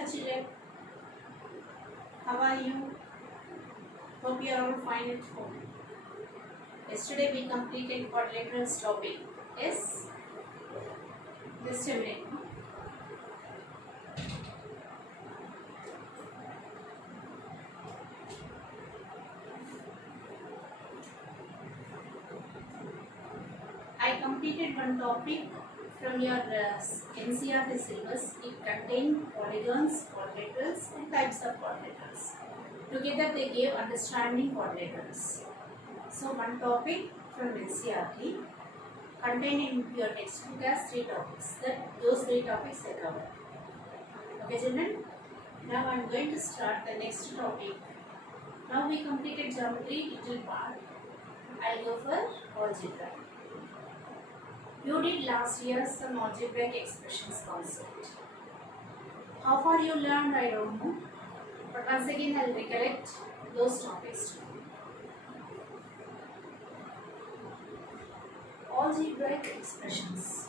Hello children, how are you? Hope you are all fine at home. Yesterday we completed quadrilaterals topic. Yes? Just a minute. I completed one topic from your NCERT syllabus. It contained polygons, quadrilaterals and types of quadrilaterals. Together they gave understanding quadrilaterals. So one topic from NCERT contained in your textbook as 3 topics. Those 3 topics I covered. Okay children? Now I am going to start the next topic. Now we completed geometry little part. I will go for algebra. You did last year some algebraic expressions concept. How far you learned I don't know. But once again I will recollect those topics too. Algebraic expressions.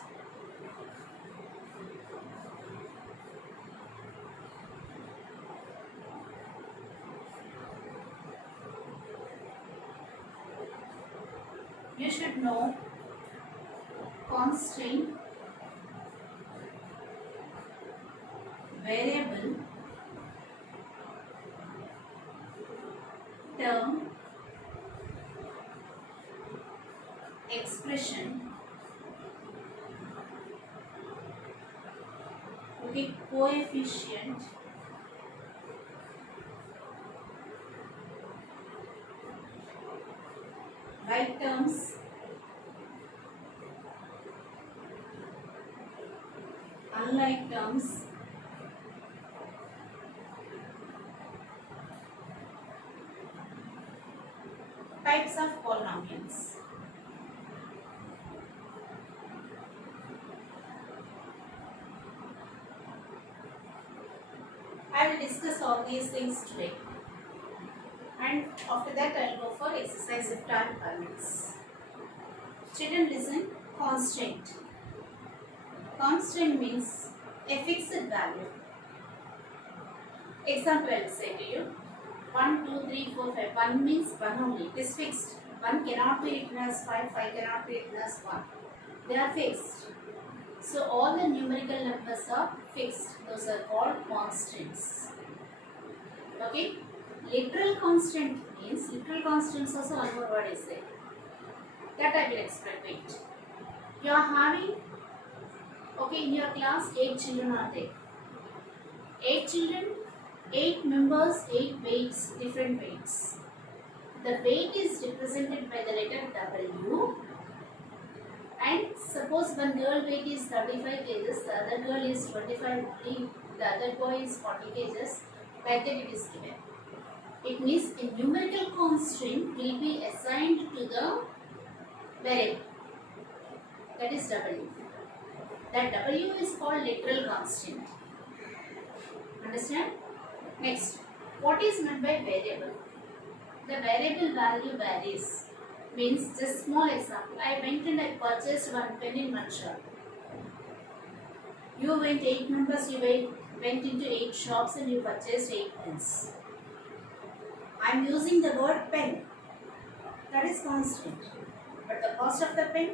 You should know constant, variable, term, expression, okay, coefficient, like terms, unlike terms, types of polynomials. I will discuss all these things today, and after that I will go for exercise if time permits. Children listen. Constant. Constant means a fixed value. Example I will say to you. 1, 2, 3, 4, 5. 1 means 1 only. It is fixed. 1 cannot be written as 5. 5 cannot be written as 1. They are fixed. So all the numerical numbers are fixed. Those are called constants. Okay. Literal constant means, literal constants also one more word is there. That I will explain. Wait. You are having, okay, in your class 8 children are there. 8 children, 8 members, 8 weights, different weights. The weight is represented by the letter W, and suppose one girl weight is 35 kgs, the other girl is 25, the other boy is 40 kgs, like that it is given. It means a numerical constant will be assigned to the variable, that is W. That W is called literal constant. Understand? Next, what is meant by variable? The variable value varies. Means, just small example. I went and I purchased one pen in one shop. You went 8 members, you went into 8 shops and you purchased 8 pens. I am using the word pen. That is constant. But the cost of the pen,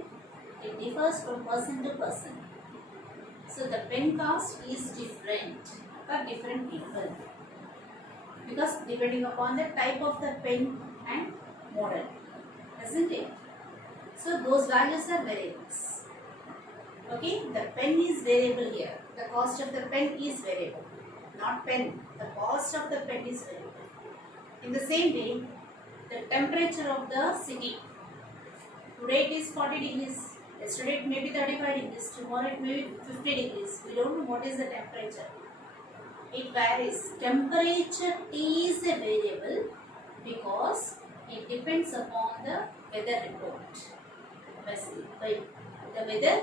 it differs from person to person. So the pen cost is different for different people, because depending upon the type of the pen and model, isn't it? So those values are variables. Okay, the pen is variable here. The cost of the pen is variable, not pen. The cost of the pen is variable. In the same way, the temperature of the city. Today it is 40 degrees. Yesterday it may be 35 degrees. Tomorrow it may be 50 degrees. We don't know what is the temperature. It varies. Temperature T is a variable because it depends upon the weather report. By the weather,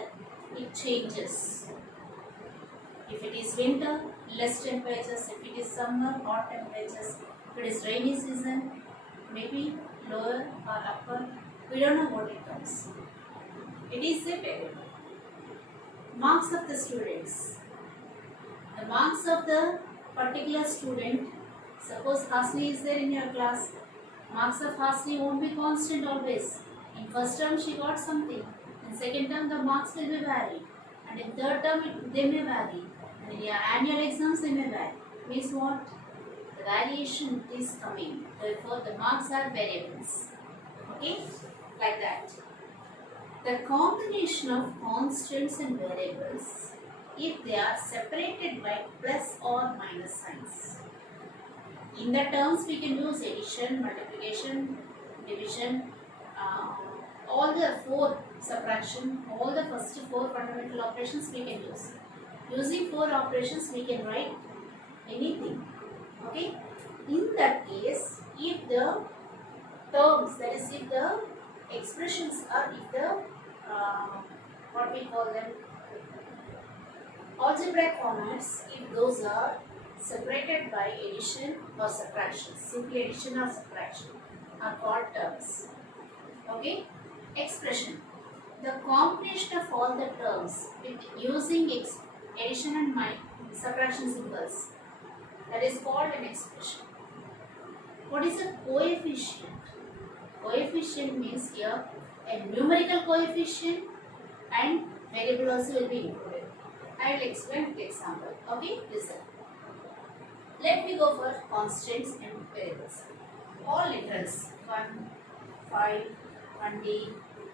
it changes. If it is winter, less temperatures. If it is summer, hot temperatures. If it is rainy season, maybe lower or upper. We don't know what it comes. It is a variable. Marks of the students. The marks of the particular student, suppose Hasni is there in your class, marks of Hasni won't be constant always. In first term she got something, in second term the marks will be varied, and in third term they may vary, and in your annual exams they may vary. Means what? The variation is coming, therefore the marks are variables. Okay, like that. The combination of constants and variables, if they are separated by plus or minus signs. In the terms we can use addition, multiplication, division, all the four subtraction, all the first four fundamental operations we can use. Using four operations we can write anything. Okay. In that case, if the terms, that is if the expressions are, if the what we call them, algebraic formats, if those are separated by addition or subtraction, simply addition or subtraction, are called terms. Okay. Expression, the combination of all the terms with using addition and subtraction symbols, that is called an expression. What is a coefficient? Coefficient means here a numerical coefficient and variable also will be included. I will explain with example. Okay, listen. Let me go for constants and variables. All literals 1, 5, 1D,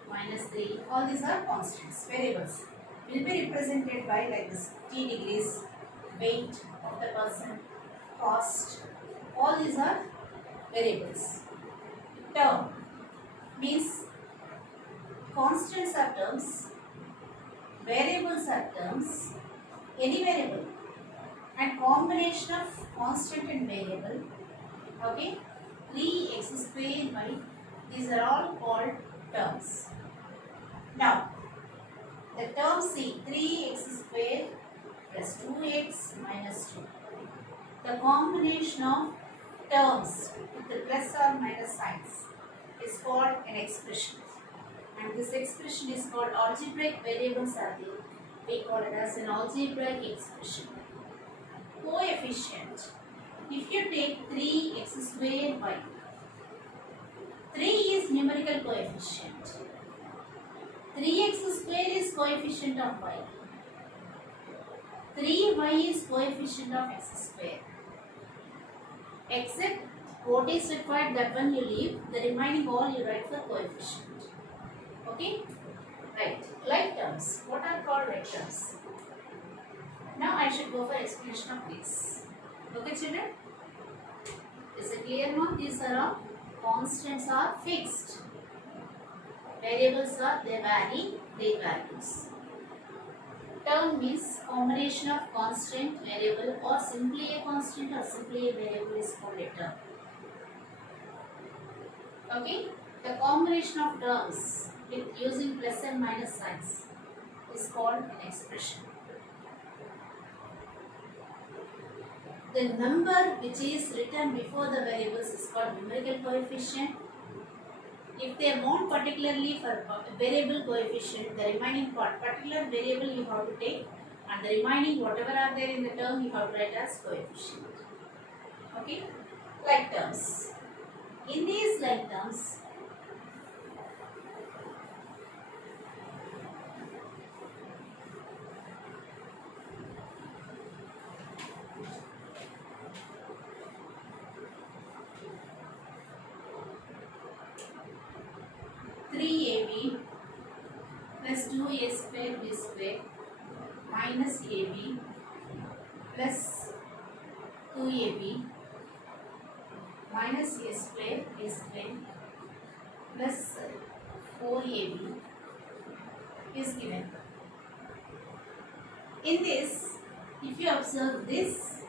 -3, all these are constants. Variables will be represented by like this: t degrees, weight of the person, cost. All these are variables. Term means constants are terms, variables are terms, any variable, and combination of constant and variable. Okay, 3x square by, these are all called terms. Now, the term C, 3x square plus 2x minus 2. The combination of terms with the plus or minus signs is called an expression. And this expression is called algebraic variables are there. We call it as an algebraic expression. Coefficient. If you take 3x square by, 3 is numerical coefficient. 3x square is coefficient of y. 3y is coefficient of x square. Except what is required, that one you leave, the remaining all you write for coefficient. Okay? Right. Like terms. What are called like terms? Now I should go for explanation of this. Okay, children? Is it clear now? These are all constants are fixed. Variables are, they vary their values. Term means combination of constant, variable, or simply a constant or simply a variable is called a term. Okay? The combination of terms with using plus and minus signs is called an expression. The number which is written before the variables is called numerical coefficient. If they want particularly for variable coefficient, the remaining part, particular variable you have to take, and the remaining whatever are there in the term you have to write as coefficient. Okay? Like terms. In these like terms, AB plus 2a square b square minus AB plus 2ab minus a square b square plus 4ab is given. In this, if you observe this,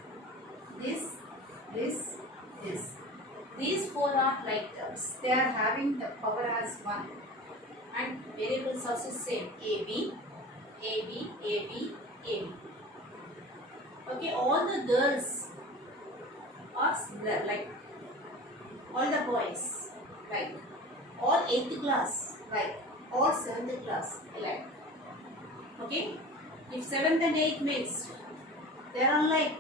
these four are like terms. They are having the power as 1. And variables also same, AB, AB, AB, AB. Okay, all the girls are similar, like all the boys, like all 8th class, like all 7th class, alike. Okay, if 7th and 8th mixed, they are unlike.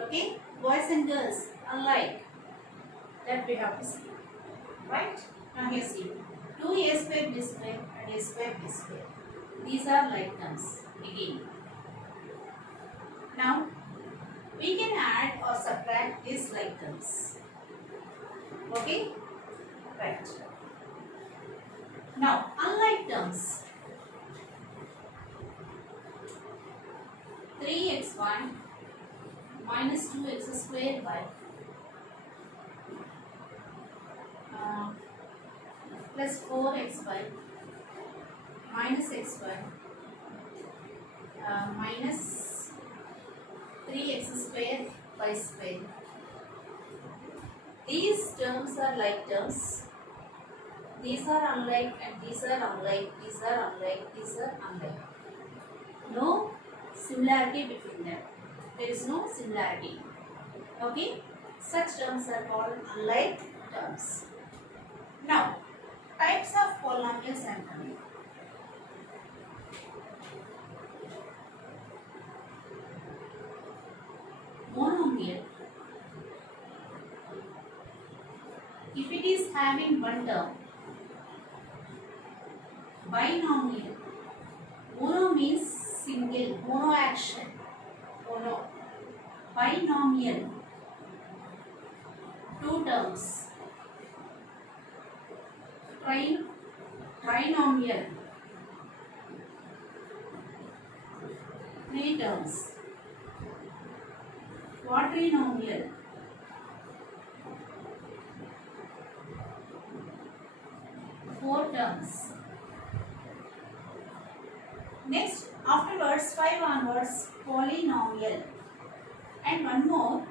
Okay, boys and girls unlike, that we have to see. Right? Now here see 2a square b square and a square b square. These are like terms again. Now we can add or subtract these like terms. Okay? Right. Now unlike terms, 3x1 minus 2x square by plus 4xy minus xy minus 3x square by square. These terms are like terms. These are unlike and these are unlike. These are unlike. These are unlike. No similarity between them. There is no similarity. Okay? Such terms are called unlike terms. Now, types of polynomials and coming. Monomial. If it is having one term. Binomial. Mono means single, mono action. Mono. Binomial. Two terms. Trinomial. Three terms. Quadrinomial. Four terms. Next, afterwards, 5 onwards, polynomial. And one more.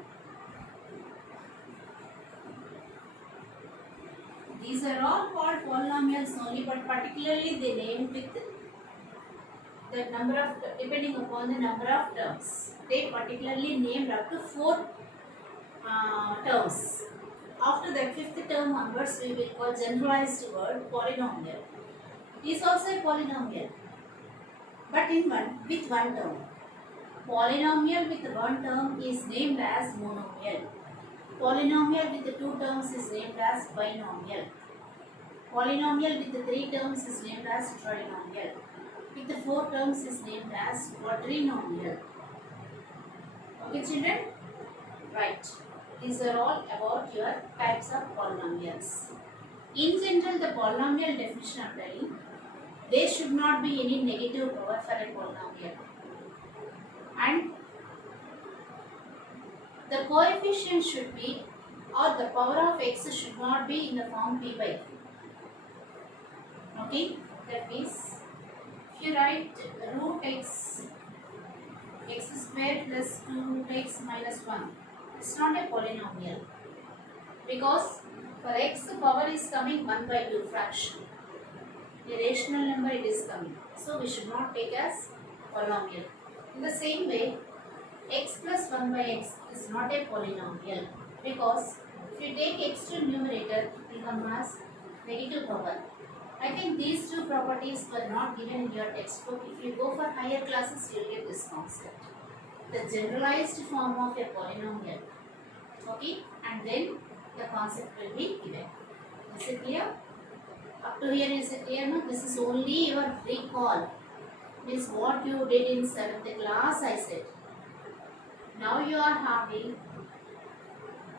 These are all called polynomials only, but particularly they named with the number of, depending upon the number of terms. They particularly named up to 4 terms. After that 5th term onwards, we will call generalized word polynomial. It is also a polynomial, but with one term. Polynomial with one term is named as monomial. Polynomial with the 2 terms is named as binomial. Polynomial with the 3 terms is named as trinomial. With the 4 terms is named as quadrinomial. Okay, children? Right. These are all about your types of polynomials. In general, the polynomial definition I'm telling, there should not be any negative power for a polynomial. And the coefficient should be, or the power of x should not be in the form p by q. Okay, that means if you write root x square plus 2x minus 1, it's not a polynomial, because for x the power is coming 1 by 2 fraction. A rational number it is coming, so we should not take as polynomial. In the same way, x plus 1 by x is not a polynomial, because if you take x to numerator, it will come as negative power. I think these two properties were not given in your textbook. If you go for higher classes, you will get this concept. The generalized form of a polynomial. Okay, and then the concept will be given. Is it clear? Up to here, is it clear? No? This is only your recall. Means what you did in 7th class, I said. Now you are having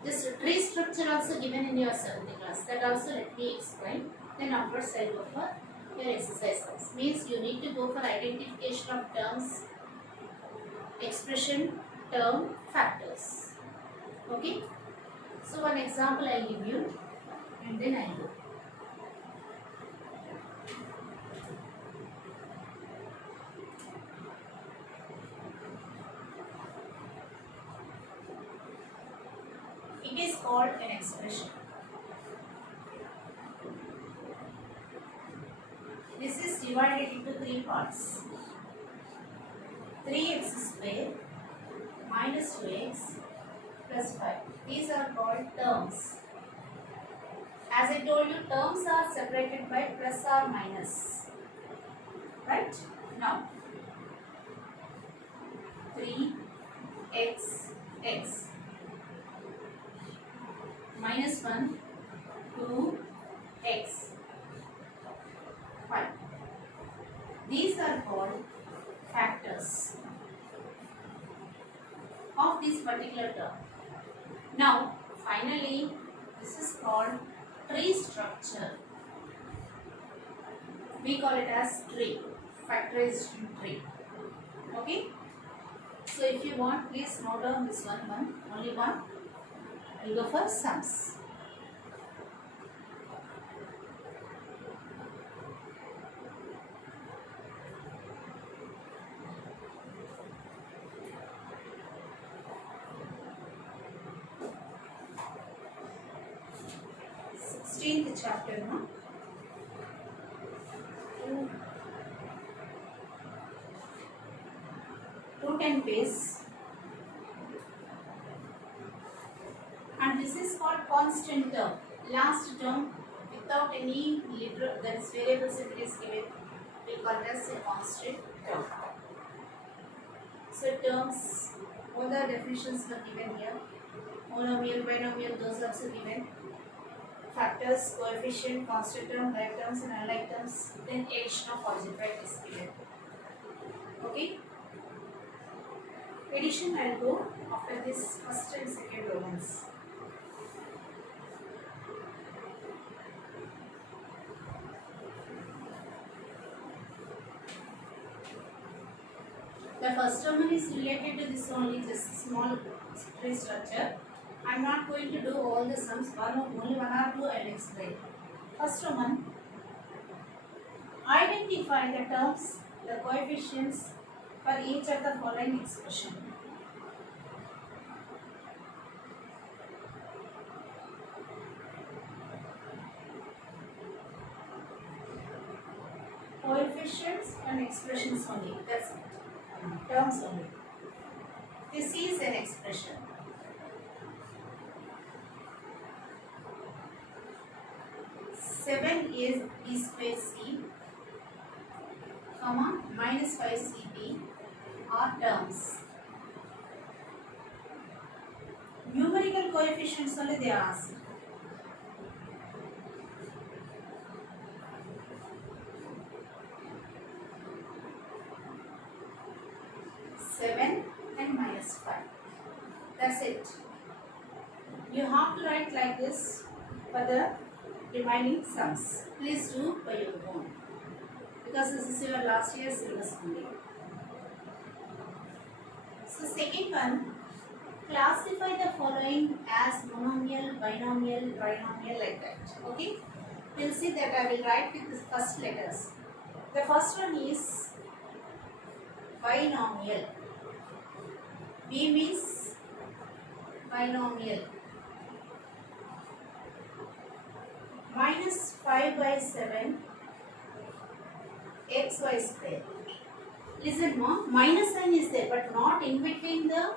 this tree structure also given in your 7th class. That also let me explain. Then afterwards I will go for your exercises. Means you need to go for identification of terms, expression, term, factors. Okay. So one example I will give you, and then I will go. It is called an expression. This is divided into 3 parts. 3x square minus 2x plus 5. These are called terms. As I told you, terms are separated by plus or minus. Right? Now, 3x x are called factors of this particular term. Now, finally, this is called tree structure. We call it as tree, factorization tree. Okay. So, if you want, please note down this one, only one. We'll go for sums. Chapter, no? Root and base, and this is called constant term. Last term without any literal, that is variables if it is given, we call it as a constant term. So terms, all the definitions are given here. Monomial, binomial, those are also given. Factors, coefficient, constant term, like terms and unlike terms, then addition of algebra is given. Okay. Addition I will go after this first and second Romans. The first one is related to this only, just small tree structure. I am not going to do all the sums, only one or two I will explain. First one, identify the terms, the coefficients for each of the following expression. Coefficients and expressions only, that's it. Terms only. This is an expression. Seven is b square c, comma minus 5cb are terms. Numerical coefficients only they are asked. Seven and minus 5. That's it. You have to write like this for the remaining sums. Please do by your own, because this is your last year syllabus only. So second one, classify the following as monomial, binomial, trinomial, like that. Okay, we'll see that I will write with the first letters. The first one is binomial. B means binomial. Minus 5 by 7 xy square. Listen, mom, minus sign is there, but not in between the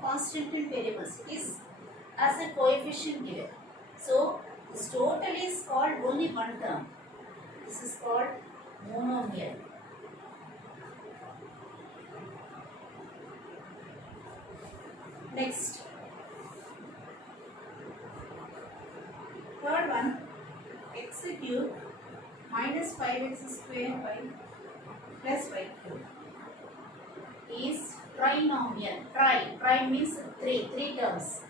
constant and variables. It is as a coefficient given. So this total is called only one term. This is called monomial. Next, third one, x cube minus 5x square by plus y cube is trinomial. Tri means three terms.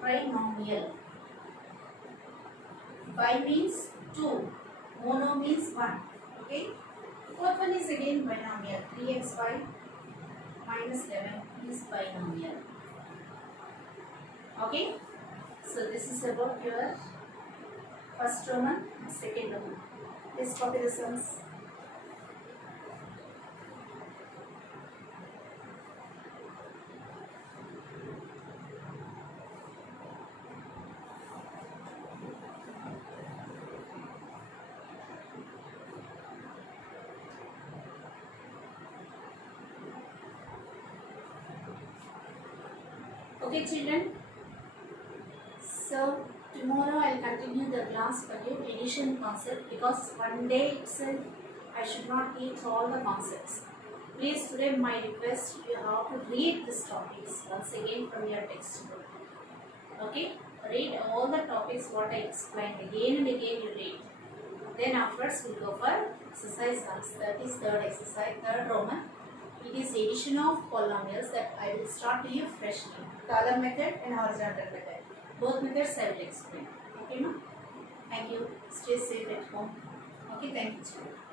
Trinomial. Bi means 2. Mono means 1. Okay. Fourth one is again binomial. 3xy minus 11 is binomial. Okay. So this is about your first Roman and second Roman. Let's copy the sums. Okay, children. So tomorrow I will continue the class for you, addition concept, because one day itself I should not teach all the concepts. Please, today my request, you have to read these topics once again from your textbook. Okay, read all the topics what I explained, again and again you read. Then afterwards we will go for exercise comes, that is third exercise, third Roman. It is addition of polynomials that I will start to you freshly. Column method and horizontal method. Both methods I will explain. Okay, ma? Thank you. Stay safe at home. Okay, thank you.